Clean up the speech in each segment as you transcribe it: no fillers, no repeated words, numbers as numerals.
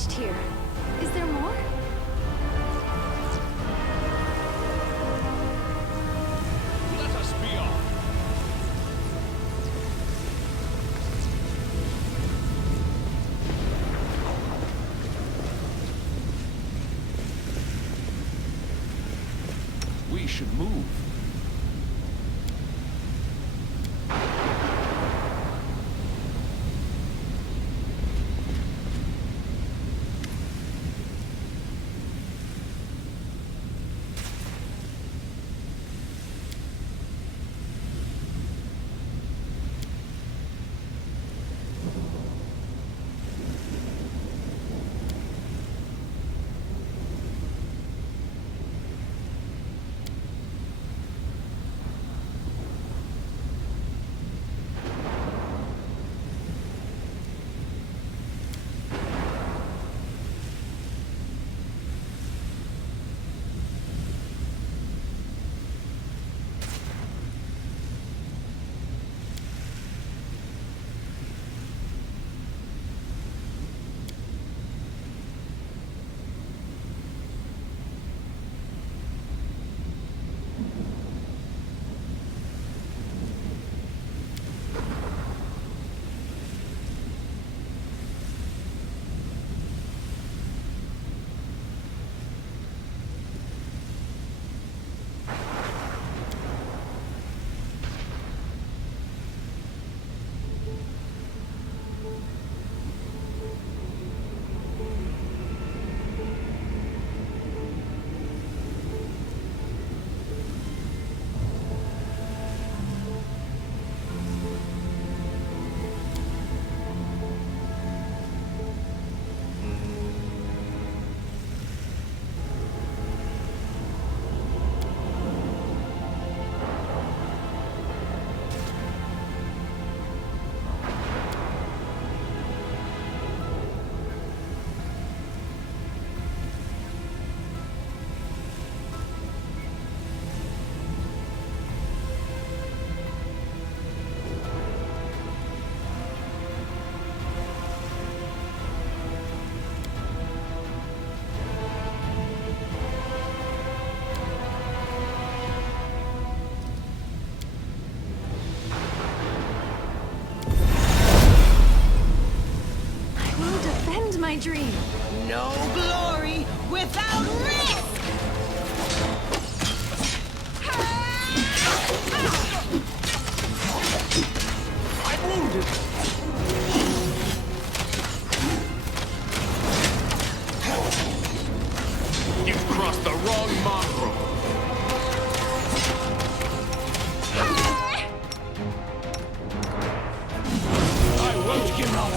finished here. Is there more? Let us be off. We should move. My dream. No glory without risk! I'm wounded. You've crossed the wrong mongrel. I won't give up.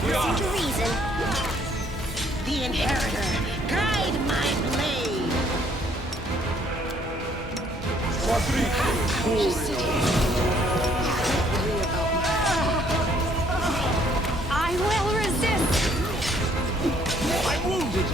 Listen to reason. The Inheritor, guide my blade. I will resist. I'm wounded.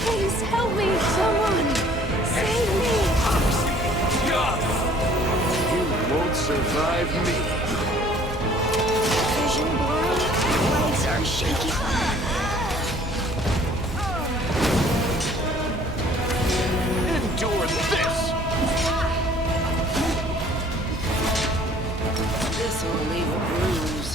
Please help me, someone. Save me. You won't survive me. Vision blurry, legs are shaking. Endure this. This will leave a bruise.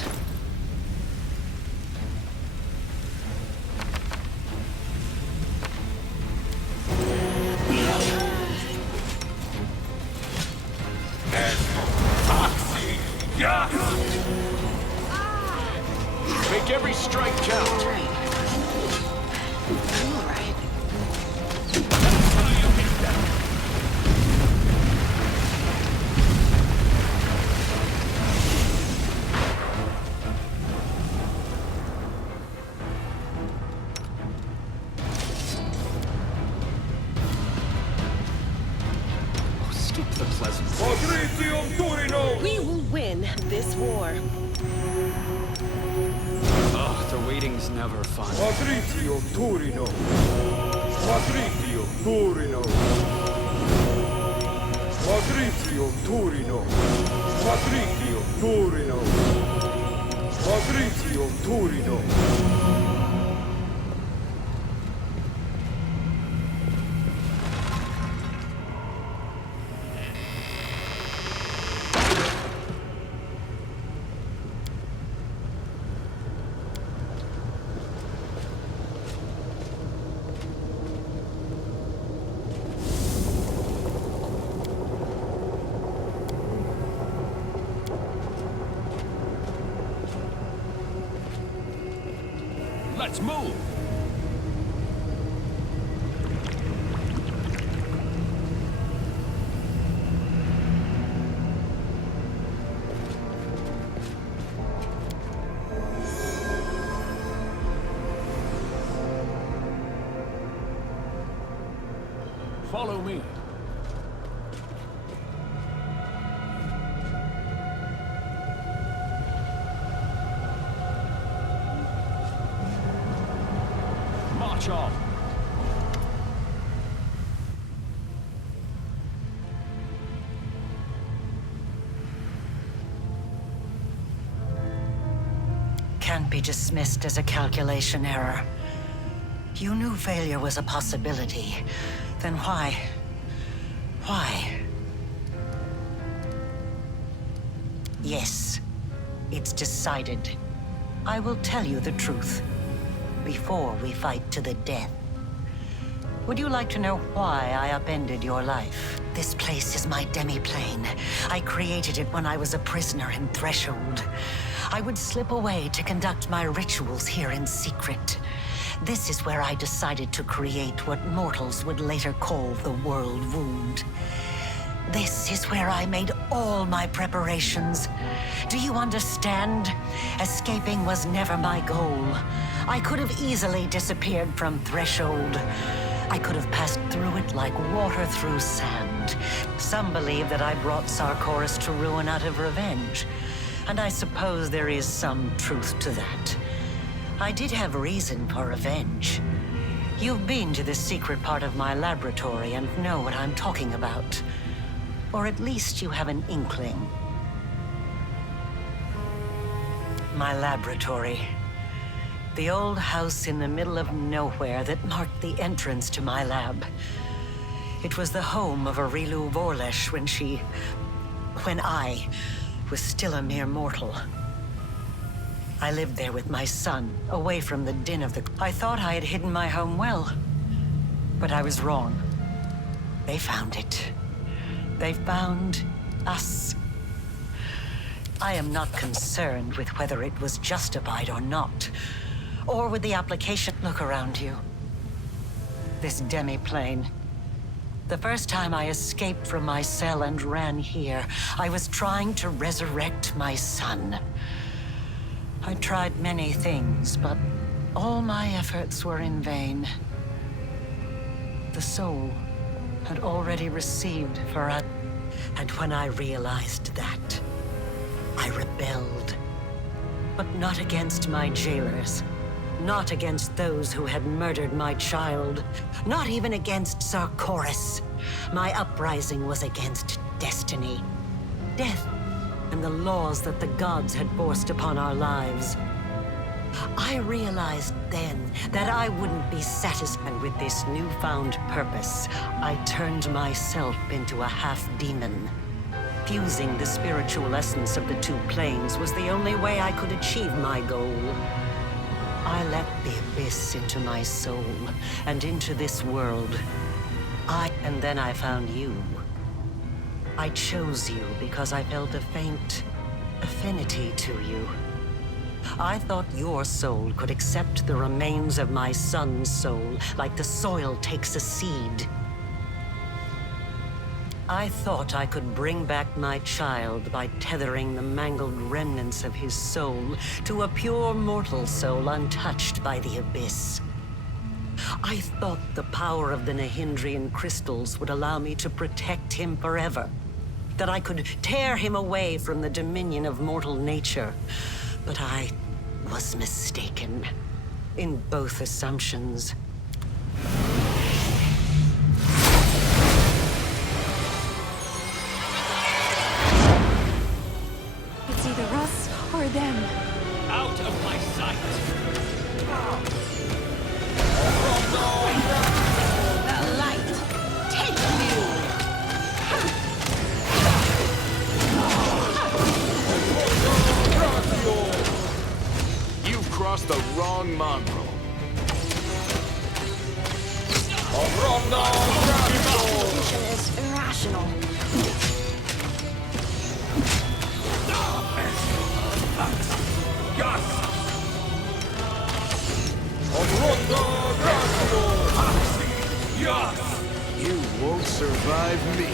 Make every strike count. Right. I'm all right. the pleasant. We will win this war. Ugh, the waiting's never fun. Patricium Turino. Patricium Turino. Patricium Turino. Patricium Turino. Patricium Turino. Let's move! Follow me. March on. Can't be dismissed as a calculation error. You knew failure was a possibility. Then why? Why? Yes, it's decided. I will tell you the truth before we fight to the death. Would you like to know why I upended your life? This place is my demi-plane. I created it when I was a prisoner in Threshold. I would slip away to conduct my rituals here in secret. This is where I decided to create what mortals would later call the Worldwound. This is where I made all my preparations. Do you understand? Escaping was never my goal. I could have easily disappeared from Threshold. I could have passed through it like water through sand. Some believe that I brought Sarkoris to ruin out of revenge. And I suppose there is some truth to that. I did have reason for revenge. You've been to the secret part of my laboratory and know what I'm talking about. Or at least you have an inkling. My laboratory. The old house in the middle of nowhere that marked the entrance to my lab. It was the home of Areelu Vorlesh when I was still a mere mortal. I lived there with my son, away from the din of the... I thought I had hidden my home well, but I was wrong. They found it. They found us. I am not concerned with whether it was justified or not, or with the application. Look around you. This demi-plane. The first time I escaped from my cell and ran here, I was trying to resurrect my son. I tried many things, but all my efforts were in vain. The soul had already received Farad, and when I realized that, I rebelled. But not against my jailers, not against those who had murdered my child, not even against Sarkoris. My uprising was against destiny, death, and the laws that the gods had forced upon our lives. I realized then that I wouldn't be satisfied with this newfound purpose. I turned myself into a half-demon. Fusing the spiritual essence of the two planes was the only way I could achieve my goal. I let the abyss into my soul and into this world. And then I found you. I chose you because I felt a faint affinity to you. I thought your soul could accept the remains of my son's soul, like the soil takes a seed. I thought I could bring back my child by tethering the mangled remnants of his soul to a pure mortal soul untouched by the abyss. I thought the power of the Nahindrian crystals would allow me to protect him forever. that I could tear him away from the dominion of mortal nature. But I was mistaken in both assumptions. It's either us or them. Out of my sight! The light, take you! You've crossed the wrong mongrel. Position is irrational. You won't survive me.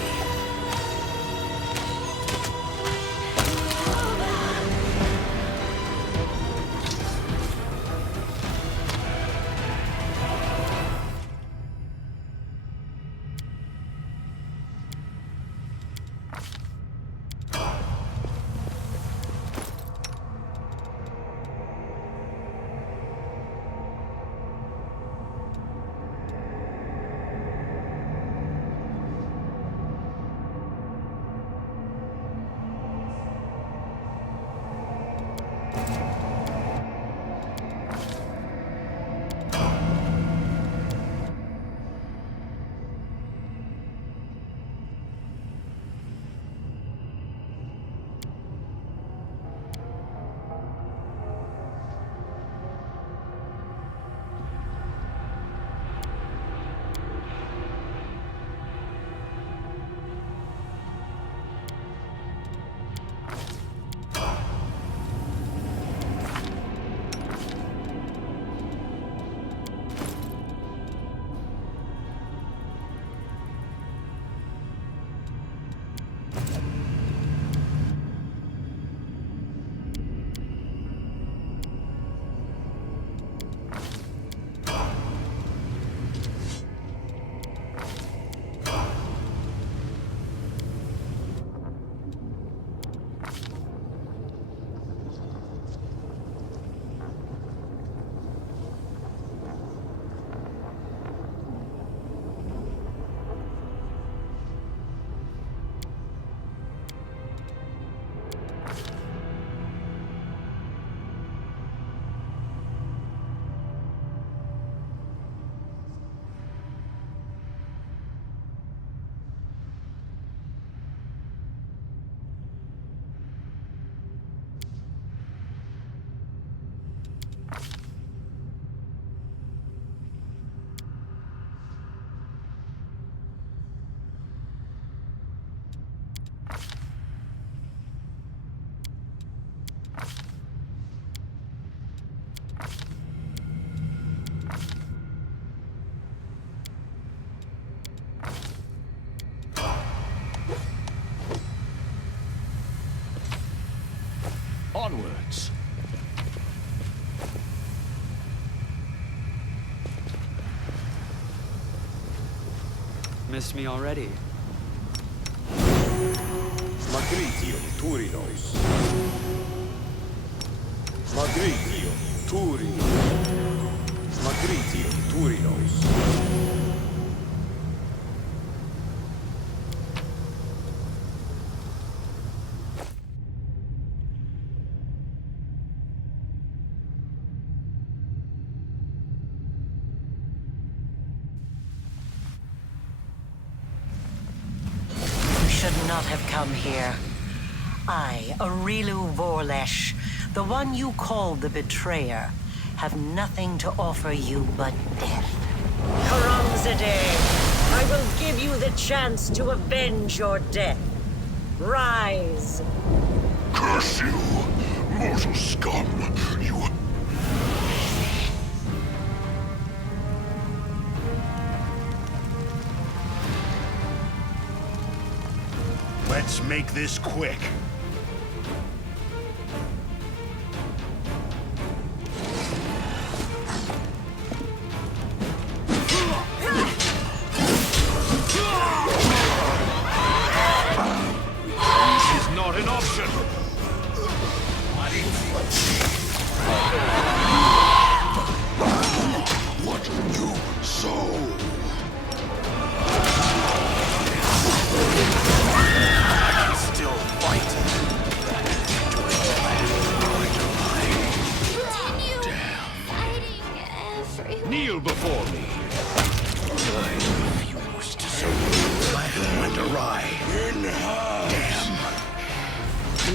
Onwards. Missed me already. Magritium Turinos. Magritium Turinos. Magritium Turinos. Should not have come here. I, Areelu Vorlesh, the one you called the betrayer, have nothing to offer you but death. Karamzadeh, I will give you the chance to avenge your death. Rise. Curse you, mortal scum! You... Let's make this quick.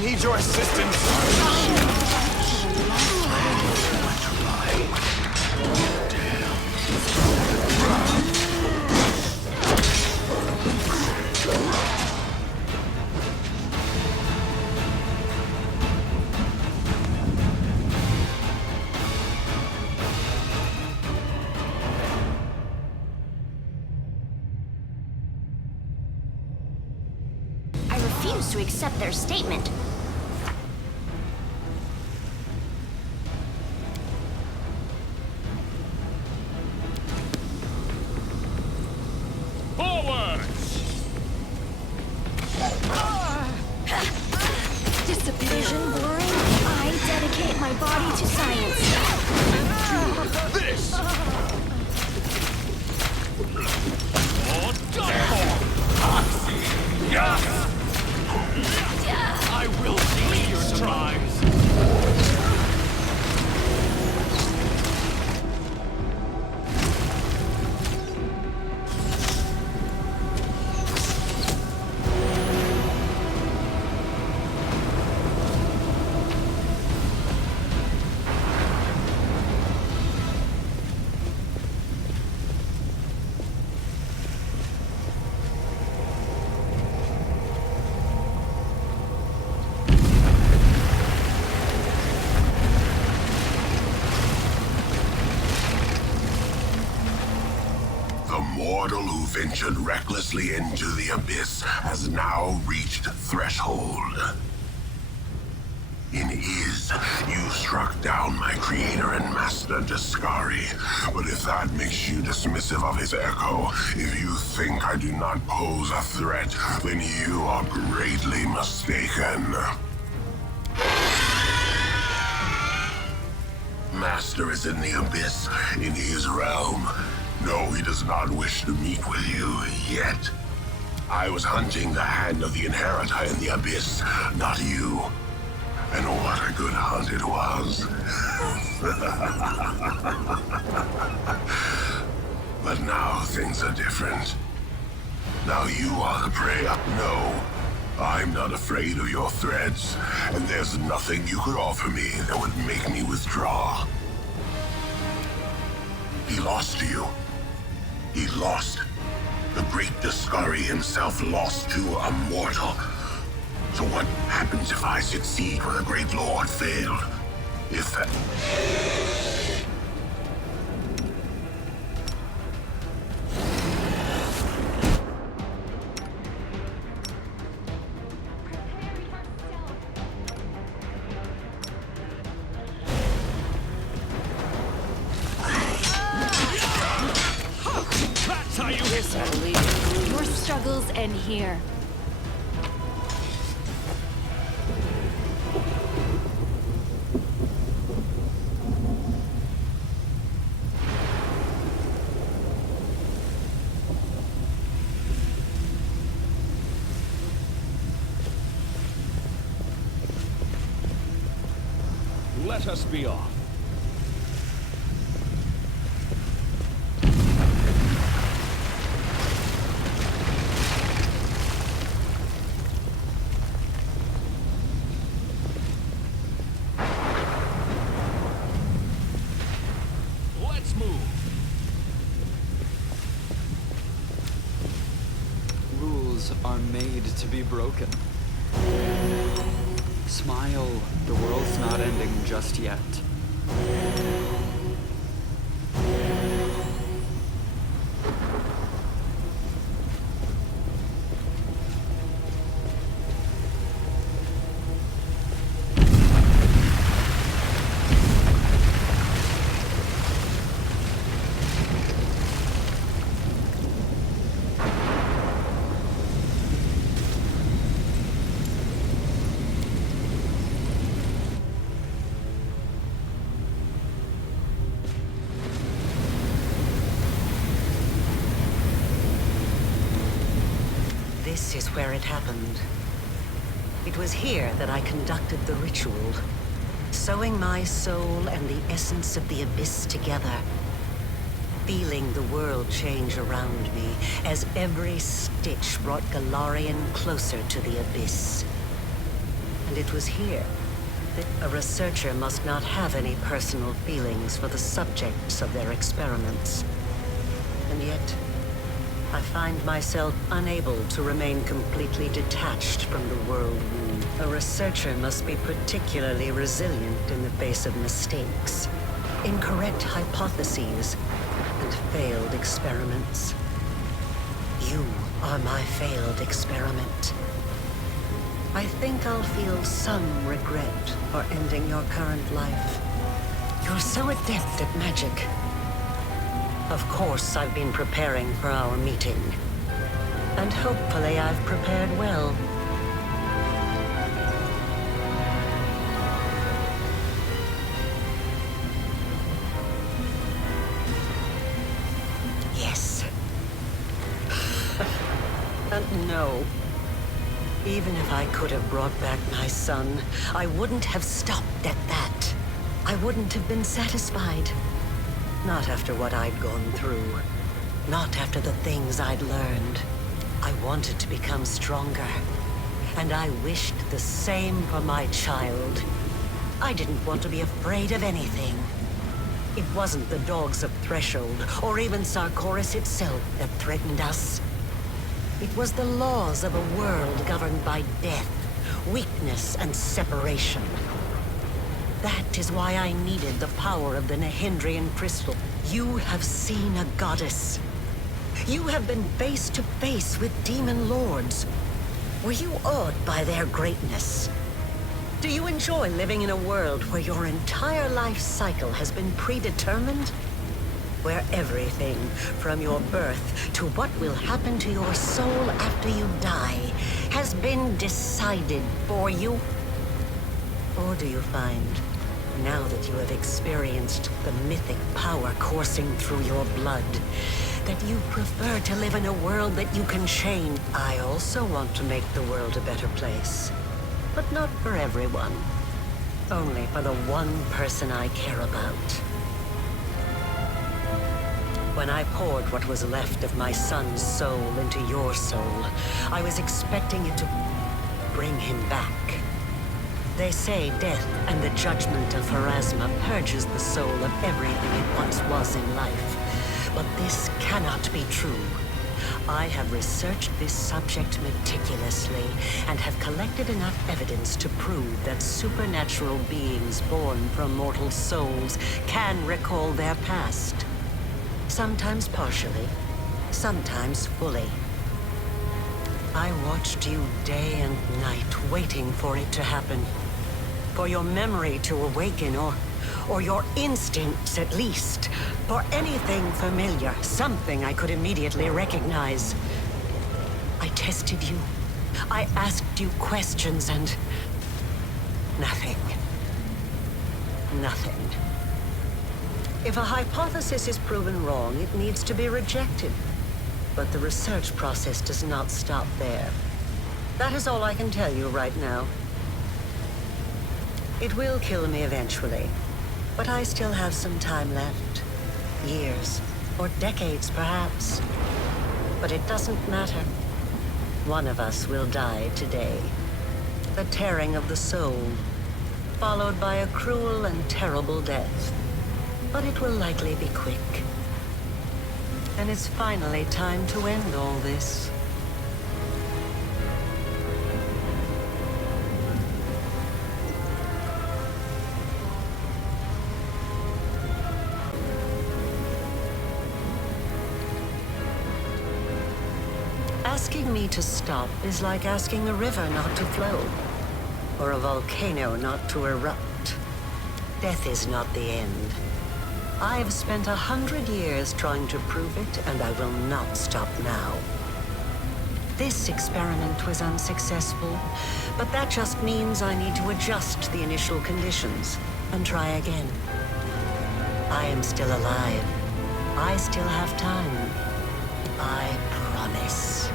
Need your assistance. I refuse to accept their statement. Vision blurring. I dedicate my body to science. This! Or die for! Yes! I will see your demise! The mortal who ventured recklessly into the abyss has now reached threshold. In Is, you struck down my creator and master Deskari. But if that makes you dismissive of his echo, if you think I do not pose a threat, then you are greatly mistaken. Master is in the abyss, in his realm. No, he does not wish to meet with you yet. I was hunting the hand of the inheritor in the abyss, not you. And what a good hunt it was. But now things are different. Now you are the prey. No, I'm not afraid of your threats, and there's nothing you could offer me that would make me withdraw. He lost to you. He lost. The great Deskari himself lost to a mortal. So what happens if I succeed where the great lord failed? If that... That's how you hit that. Your struggles end here. Let us be off. Let's move. Rules are made to be broken. Smile, the world's not ending just yet. This is where it happened. It was here that I conducted the ritual, sewing my soul and the essence of the abyss together, feeling the world change around me as every stitch brought Golarion closer to the abyss. And it was here that a researcher must not have any personal feelings for the subjects of their experiments. And yet, I find myself unable to remain completely detached from the Worldwound. A researcher must be particularly resilient in the face of mistakes, incorrect hypotheses, and failed experiments. You are my failed experiment. I think I'll feel some regret for ending your current life. You're so adept at magic. Of course, I've been preparing for our meeting. And hopefully I've prepared well. Yes. And no. Even if I could have brought back my son, I wouldn't have stopped at that. I wouldn't have been satisfied. Not after what I'd gone through. Not after the things I'd learned. I wanted to become stronger. And I wished the same for my child. I didn't want to be afraid of anything. It wasn't the dogs of Threshold, or even Sarkoris itself, that threatened us. It was the laws of a world governed by death, weakness, and separation. That is why I needed the power of the Nehindrian crystal. You have seen a goddess. You have been face to face with demon lords. Were you awed by their greatness? Do you enjoy living in a world where your entire life cycle has been predetermined? Where everything, from your birth to what will happen to your soul after you die, has been decided for you? Or do you find, now that you have experienced the mythic power coursing through your blood, that you prefer to live in a world that you can change? I also want to make the world a better place. But not for everyone. Only for the one person I care about. When I poured what was left of my son's soul into your soul, I was expecting it to bring him back. They say death and the judgment of Pharasma purges the soul of everything it once was in life. But this cannot be true. I have researched this subject meticulously and have collected enough evidence to prove that supernatural beings born from mortal souls can recall their past. Sometimes partially, sometimes fully. I watched you day and night, waiting for it to happen. For your memory to awaken, or your instincts at least. For anything familiar, something I could immediately recognize. I tested you. I asked you questions and... nothing. Nothing. If a hypothesis is proven wrong, it needs to be rejected. But the research process does not stop there. That is all I can tell you right now. It will kill me eventually, but I still have some time left. Years, or decades perhaps. But it doesn't matter. One of us will die today. The tearing of the soul, followed by a cruel and terrible death. But it will likely be quick. And it's finally time to end all this. Asking me to stop is like asking a river not to flow, or a volcano not to erupt. Death is not the end. I've spent 100 years trying to prove it, and I will not stop now. This experiment was unsuccessful, but that just means I need to adjust the initial conditions and try again. I am still alive. I still have time. I promise.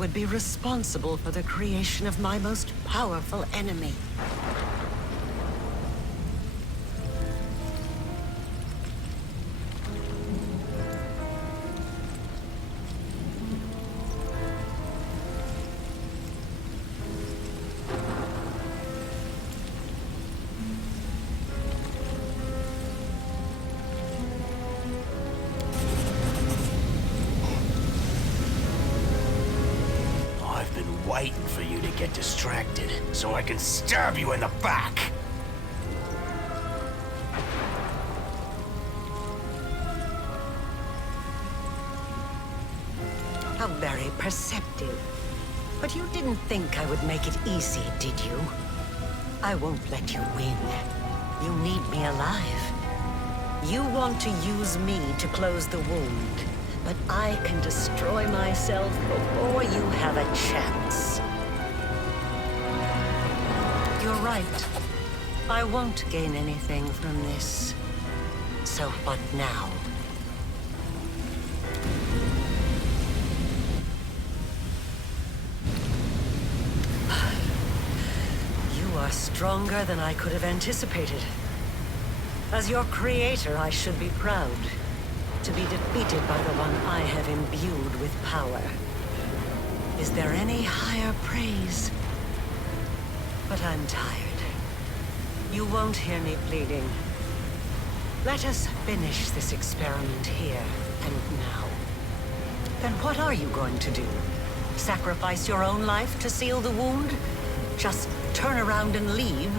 would be responsible for the creation of my most powerful enemy. I've been waiting for you to get distracted, so I can stab you in the back! How very perceptive. But you didn't think I would make it easy, did you? I won't let you win. You need me alive. You want to use me to close the wound, but I can destroy myself before you have a chance. You're right. I won't gain anything from this. So what now? You are stronger than I could have anticipated. As your creator, I should be proud to be defeated by the one I have imbued with power. Is there any higher praise? But I'm tired. You won't hear me pleading. Let us finish this experiment here and now. Then what are you going to do? Sacrifice your own life to seal the wound? Just turn around and leave?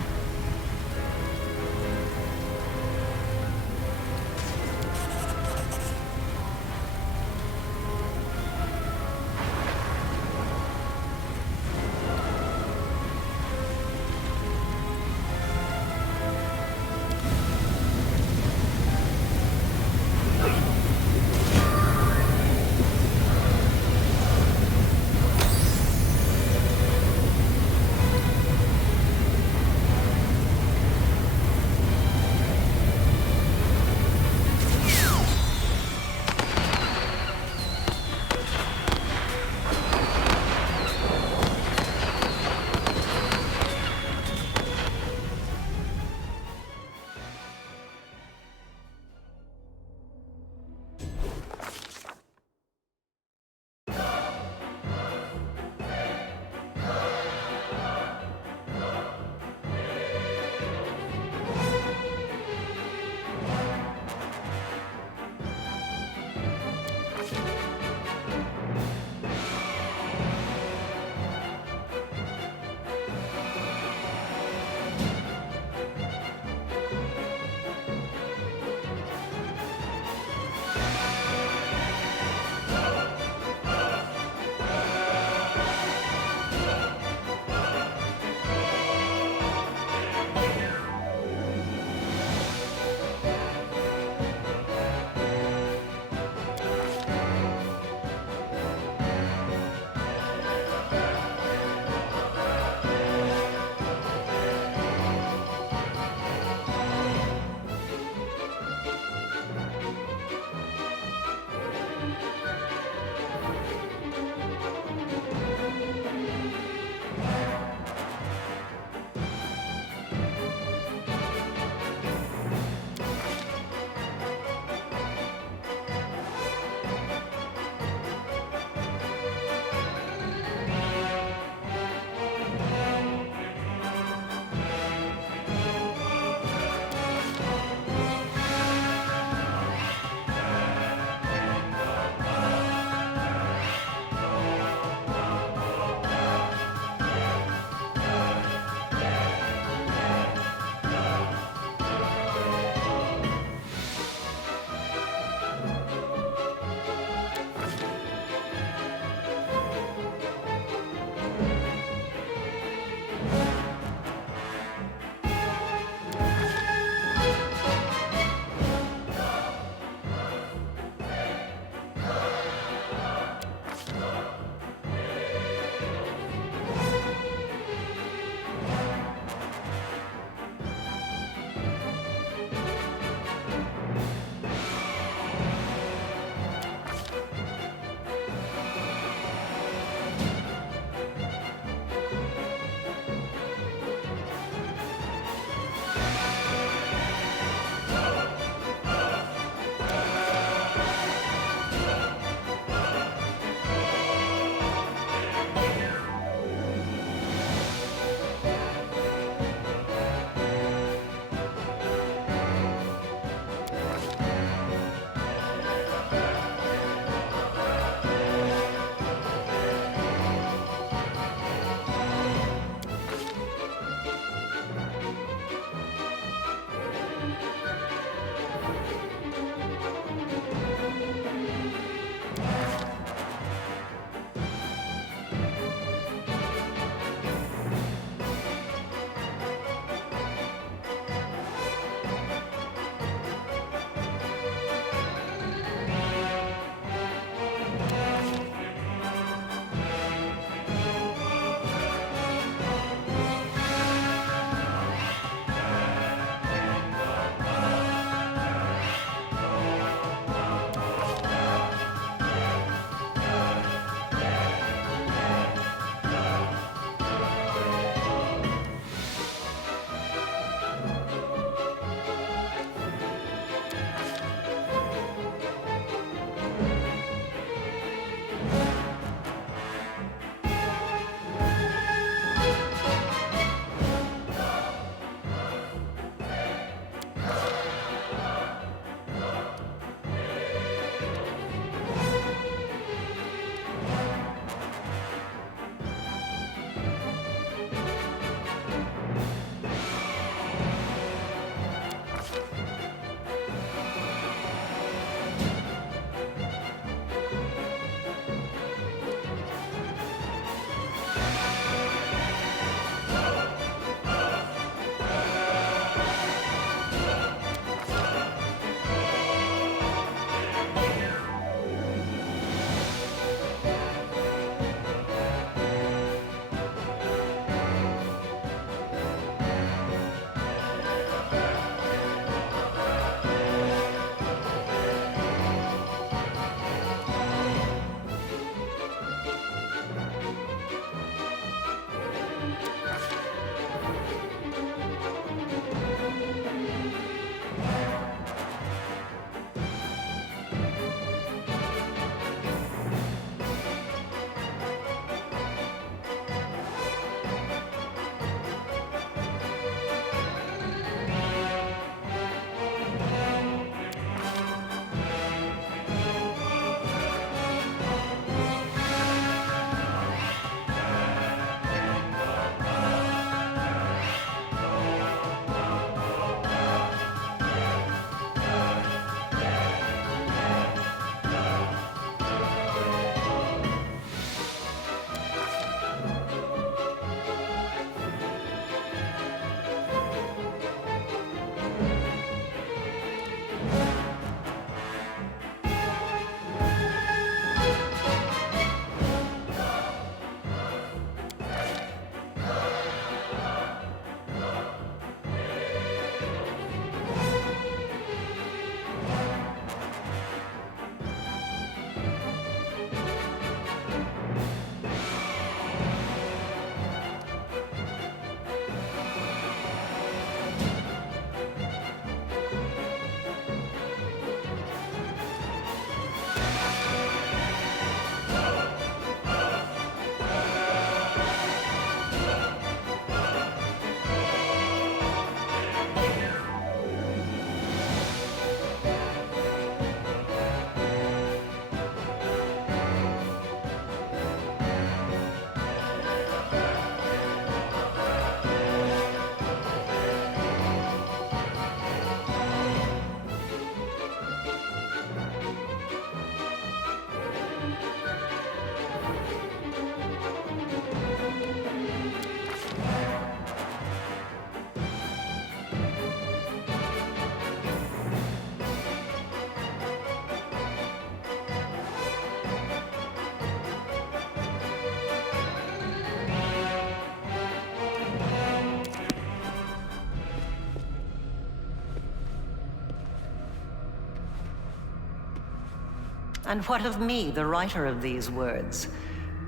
And what of me, the writer of these words?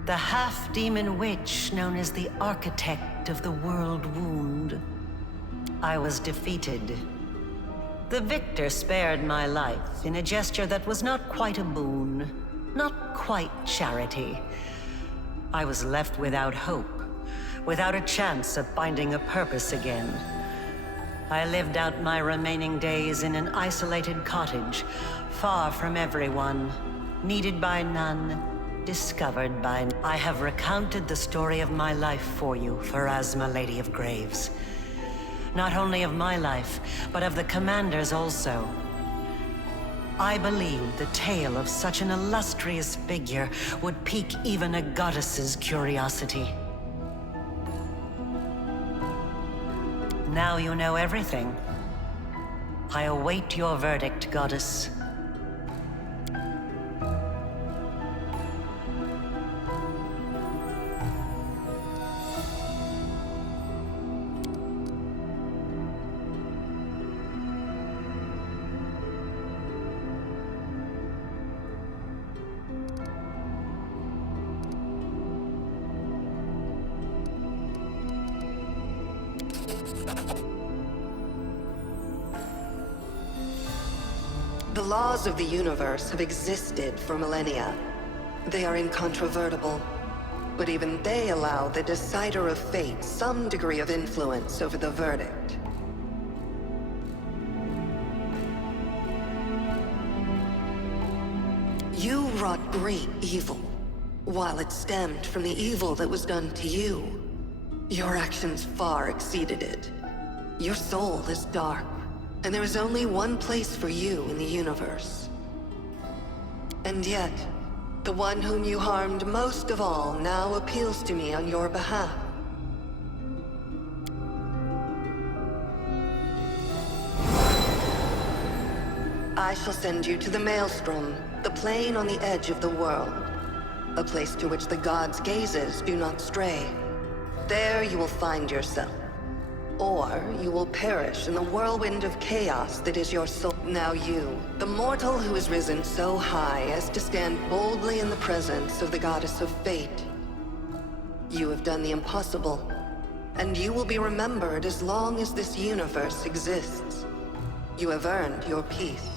The half-demon witch known as the architect of the Worldwound. I was defeated. The victor spared my life in a gesture that was not quite a boon, not quite charity. I was left without hope, without a chance of finding a purpose again. I lived out my remaining days in an isolated cottage, far from everyone, needed by none, discovered by none. I have recounted the story of my life for you, Pharasma, Lady of Graves. Not only of my life, but of the Commander's also. I believe the tale of such an illustrious figure would pique even a goddess's curiosity. Now you know everything. I await your verdict, Goddess. The laws of the universe have existed for millennia. They are incontrovertible, but even they allow the decider of fate some degree of influence over the verdict. You wrought great evil, while it stemmed from the evil that was done to you. Your actions far exceeded it. Your soul is dark, and there is only one place for you in the universe. And yet, the one whom you harmed most of all now appeals to me on your behalf. I shall send you to the Maelstrom, the plane on the edge of the world. A place to which the gods' gazes do not stray. There you will find yourself. Or you will perish in the whirlwind of chaos that is your soul. Now you, the mortal who has risen so high as to stand boldly in the presence of the goddess of fate. You have done the impossible, and you will be remembered as long as this universe exists. You have earned your peace.